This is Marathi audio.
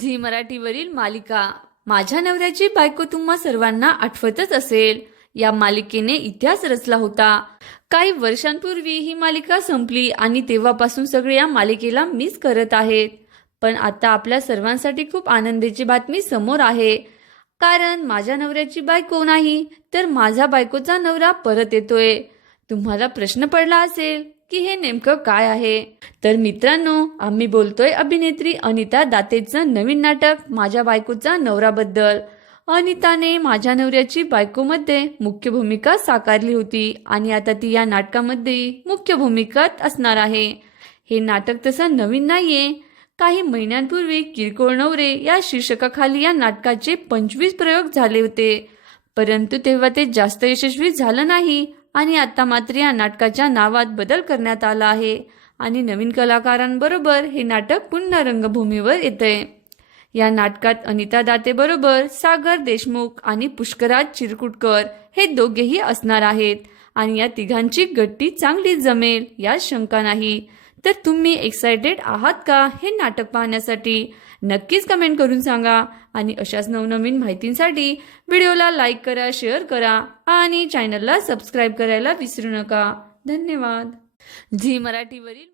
झी मराठीवरील मालिका माझ्या नवऱ्याची बायको तुम्हा सर्वांना आठवतच असेल. या मालिकेने इतिहास रचला होता. काही वर्षांपूर्वी ही मालिका संपली आणि तेव्हापासून सगळे या मालिकेला मिस करत आहेत. पण आता आपल्या सर्वांसाठी खूप आनंदाची बातमी समोर आहे. कारण माझ्या नवऱ्याची बायको नाही तर माझा बायकोचा नवरा परत येतोय. तुम्हाला प्रश्न पडला असेल की हे नेमकं काय आहे? तर मित्रांनो आम्ही बोलतोय अभिनेत्री अनिता दातेचं नवीन नाटक माझ्या बायकोचा नवराबद्दल. अनिताने माझ्या नवऱ्याची बायकोमध्ये मुख्य भूमिका साकारली होती आणि आता ती या नाटकामध्ये मुख्य भूमिकात असणार आहे. हे नाटक तसं नवीन नाहीये. काही महिन्यांपूर्वी किरकोळ नवरे या शीर्षकाखाली या नाटकाचे पंचवीस प्रयोग झाले होते. परंतु तेव्हा ते जास्त यशस्वी झालं नाही आणि आता मात्र या नाटकाच्या नावात बदल करण्यात आला आहे. आणि नवीन कलाकारांबरोबर हे नाटक पुन्हा रंगभूमीवर येतंय. या नाटकात अनिता दाते बरोबर सागर देशमुख आणि पुष्कराज चिरकुटकर हे दोघेही असणार आहेत. आणि या तिघांची गट्टी चांगली जमेल यात शंका नाही. तर तुम्ही एक्सायटेड आहात का हे नाटक पाहण्यासाठी? नक्कीच कमेंट करून सांगा. आणि अशाच नवनवीन माहितींसाठी व्हिडिओला लाईक करा शेअर करा आणि चॅनलला सबस्क्राईब करायला विसरू नका. धन्यवाद. झी मराठीवरील